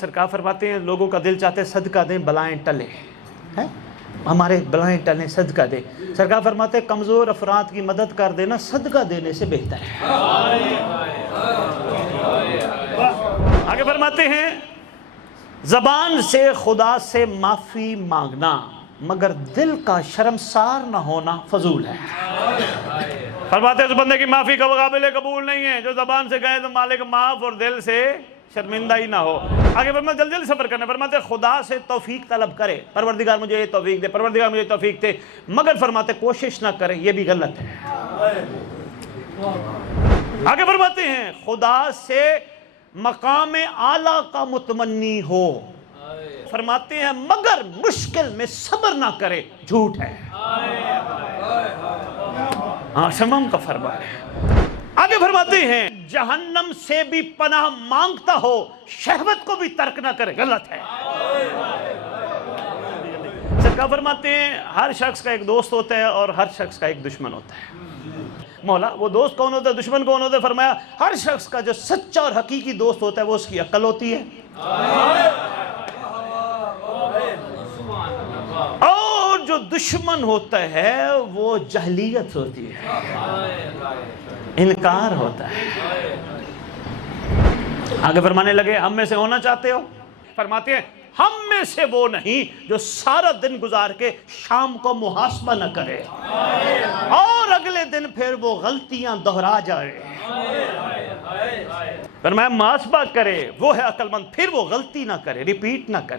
سرکار فرماتے ہیں لوگوں کا دل چاہتے صدقہ دیں بلائیں ٹلے، ہمارے بلائیں ٹلیں صدقہ دیں۔ سرکار فرماتے ہیں کمزور افراد کی مدد کر دینا صدقہ دینے سے بہتر ہے۔ آگے فرماتے ہیں زبان سے خدا سے معافی مانگنا مگر دل کا شرمسار نہ ہونا فضول ہے۔ فرماتے ہیں اس بندے کی معافی کا قابل قبول نہیں ہے جو زبان سے کہے تو مالک معاف اور دل سے شرمندہ ہی نہ ہو۔ آگے فرماتے جلدی جلدی صبر کرنا، فرماتے خدا سے توفیق طلب کرے، پروردگار مجھے یہ توفیق دے، پروردگار مجھے توفیق دے، مگر فرماتے کوشش نہ کرے، یہ بھی غلط ہے۔ آگے فرماتے ہیں خدا سے مقام اعلیٰ کا متمنی ہو، فرماتے ہیں مگر مشکل میں صبر نہ کرے، جھوٹ ہے۔ شمم کا فرمان ہے۔ آگے فرماتے ہیں جہنم سے بھی پناہ مانگتا ہو شہوت کو بھی ترک نہ کرے، غلط ہے۔ سرکار فرماتے ہیں ہر شخص کا ایک دوست ہوتا ہے اور ہر شخص کا ایک دشمن ہوتا ہے۔ مولا وہ دوست کون ہوتا ہے، دشمن کون ہوتا ہے؟ فرمایا ہر شخص کا جو سچا اور حقیقی دوست ہوتا ہے وہ اس کی عقل ہوتی ہے، اور جو دشمن ہوتا ہے وہ جہلیت ہوتی ہے، انکار ہوتا ہے۔ آگے فرمانے لگے ہم میں سے ہونا چاہتے ہو؟ فرماتے ہیں ہم میں سے وہ نہیں جو سارا دن گزار کے شام کو محاسبہ نہ کرے اور اگلے دن پھر وہ غلطیاں دہرا جائے۔ فرمایا محاسبہ کرے وہ ہے عقل مند، پھر وہ غلطی نہ کرے، ریپیٹ نہ کرے۔